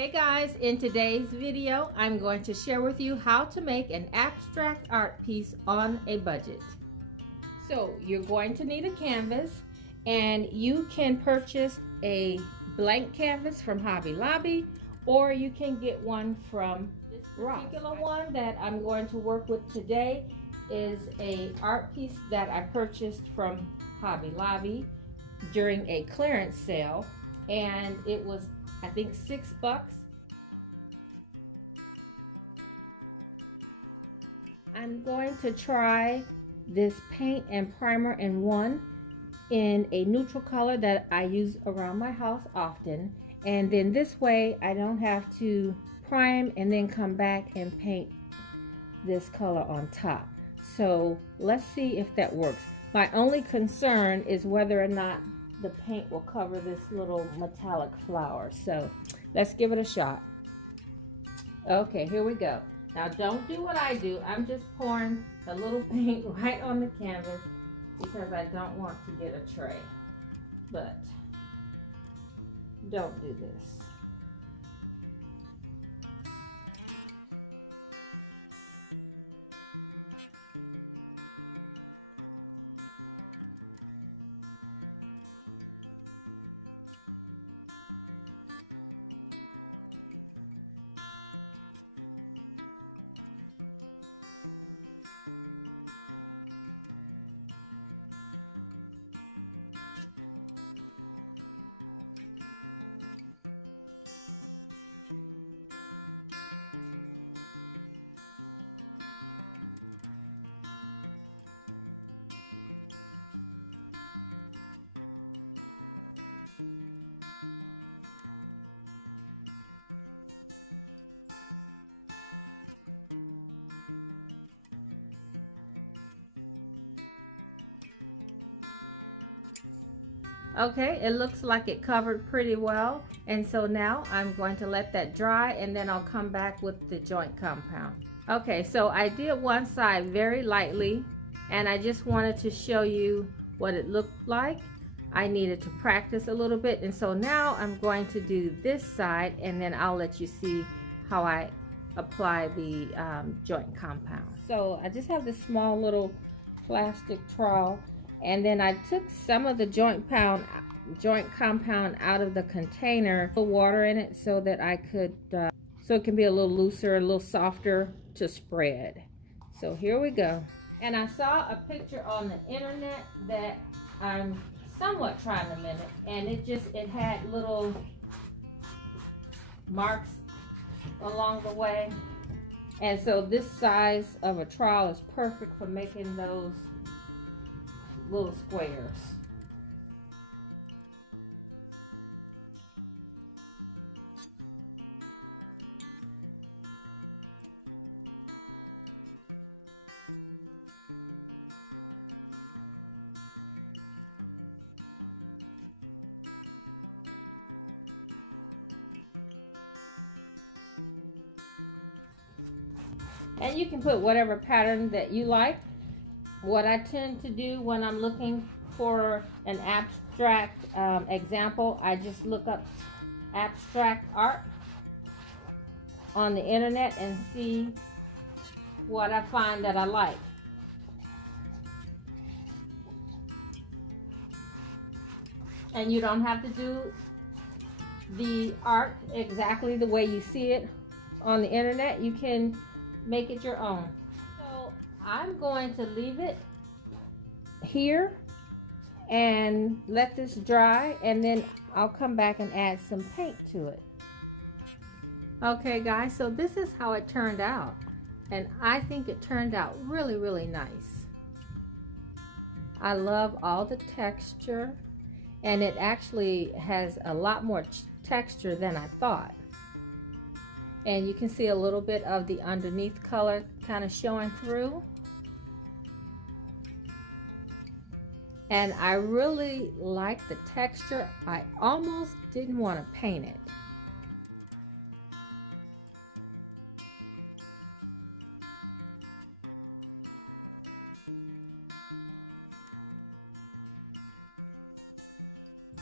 Hey guys, in today's video, I'm going to share with you how to make an abstract art piece on a budget. So you're going to need a canvas, and you can purchase a blank canvas from Hobby Lobby, or you can get one from this particular one that I'm going to work with today is a art piece that I purchased from Hobby Lobby during a clearance sale, and it was I think $6. I'm going to try this paint and primer in one in a neutral color that I use around my house often, and then this way I don't have to prime and then come back and paint this color on top. So let's see if that works. My only concern is whether or not the paint will cover this little metallic flower. So let's give it a shot. Okay, here we go. Now don't do what I do. I'm just pouring a little paint right on the canvas because I don't want to get a tray. But don't do this. Okay, it looks like it covered pretty well, and so now I'm going to let that dry, and then I'll come back with the joint compound. Okay, so I did one side very lightly, and I just wanted to show you what it looked like. I needed to practice a little bit, and so now I'm going to do this side, and then I'll let you see how I apply the joint compound. So I just have this small little plastic trowel, and then I took some of the joint compound out of the container, put water in it so that I could so it can be a little looser, a little softer to spread. So here we go. And I saw a picture on the internet that I'm somewhat trying to mimic, and it had little marks along the way, and so this size of a trowel is perfect for making those little squares. And you can put whatever pattern that you like. What I tend to do when I'm looking for an abstract example, I just look up abstract art on the internet and see what I find that I like. And you don't have to do the art exactly the way you see it on the internet. You can make it your own. So I'm going to leave it here and let this dry, and then I'll come back and add some paint to it. Okay guys, so this is how it turned out, and I think it turned out really, really nice. I love all the texture, and it actually has a lot more texture than I thought. And you can see a little bit of the underneath color kind of showing through. And I really like the texture. I almost didn't want to paint it.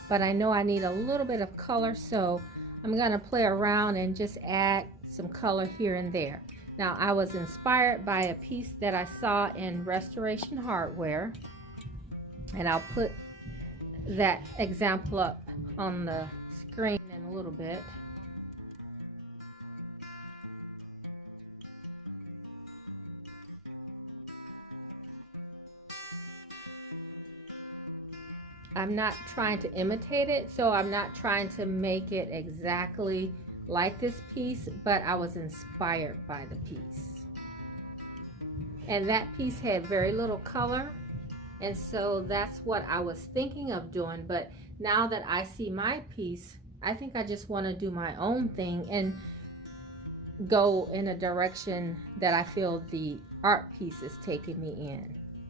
but I know I need a little bit of color, so I'm going to play around and just add some color here and there. Now, I was inspired by a piece that I saw in Restoration Hardware, and I'll put that example up on the screen in a little bit. I'm not trying to imitate it, so I'm not trying to make it exactly like this piece, but I was inspired by the piece. And that piece had very little color, and so that's what I was thinking of doing. But now that I see my piece, I think I just want to do my own thing and go in a direction that I feel the art piece is taking me in.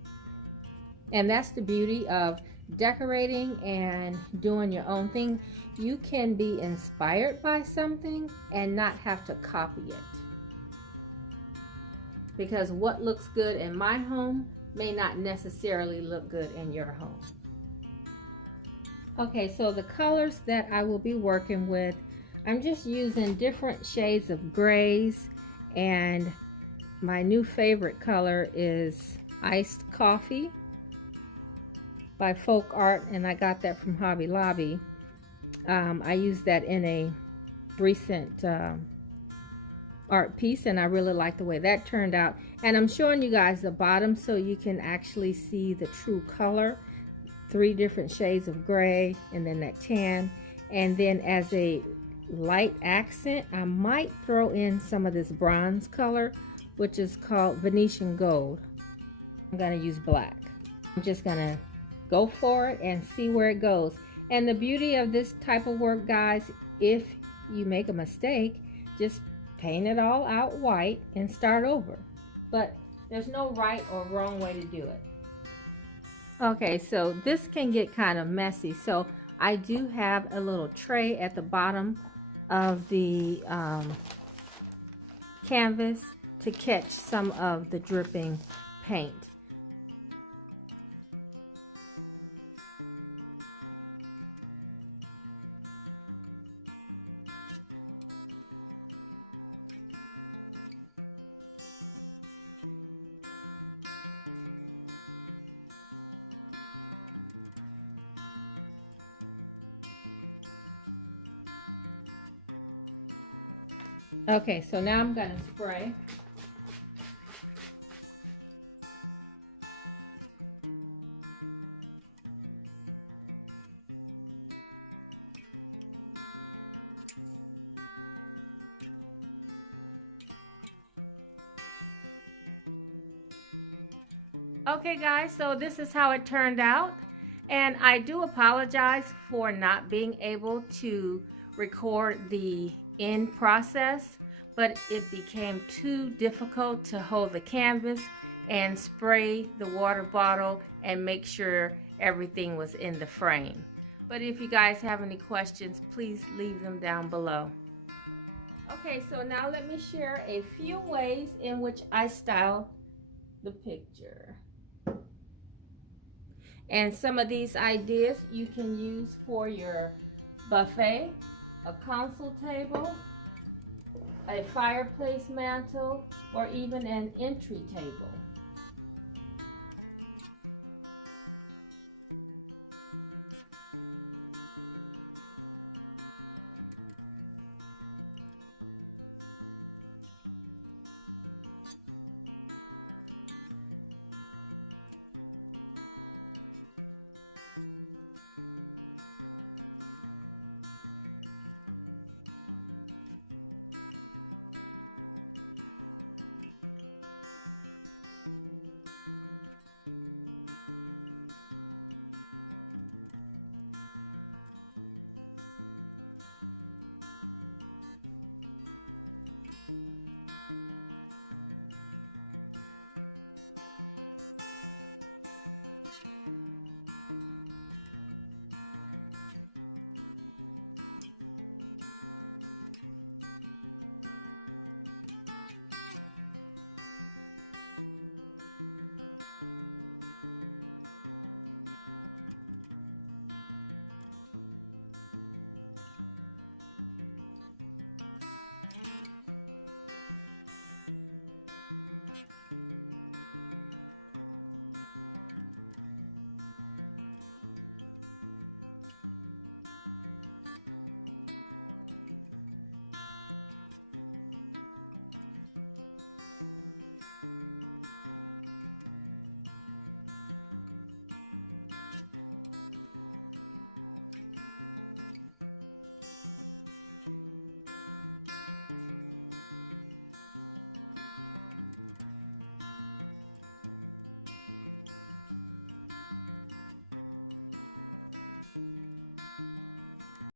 And that's the beauty of decorating and doing your own thing. You can be inspired by something and not have to copy it, because what looks good in my home may not necessarily look good in your home. Okay, so the colors that I will be working with, I'm just using different shades of grays, and my new favorite color is Iced Coffee by Folk Art, and I got that from Hobby Lobby. I used that in a recent art piece, and I really like the way that turned out. And I'm showing you guys the bottom so you can actually see the true color. 3 different shades of gray, and then that tan. And then as a light accent, I might throw in some of this bronze color, which is called Venetian Gold. I'm gonna use black. I'm just gonna go for it and see where it goes. And the beauty of this type of work, guys, if you make a mistake, just paint it all out white and start over. But there's no right or wrong way to do it. Okay, so this can get kind of messy. So I do have a little tray at the bottom of the canvas to catch some of the dripping paint. Okay, so now I'm going to spray. Okay guys, so this is how it turned out, and I do apologize for not being able to record the end process, but it became too difficult to hold the canvas and spray the water bottle and make sure everything was in the frame. But if you guys have any questions, please leave them down below. Okay, so now let me share a few ways in which I style the picture. And some of these ideas you can use for your buffet, a console table, a fireplace mantle, or even an entry table.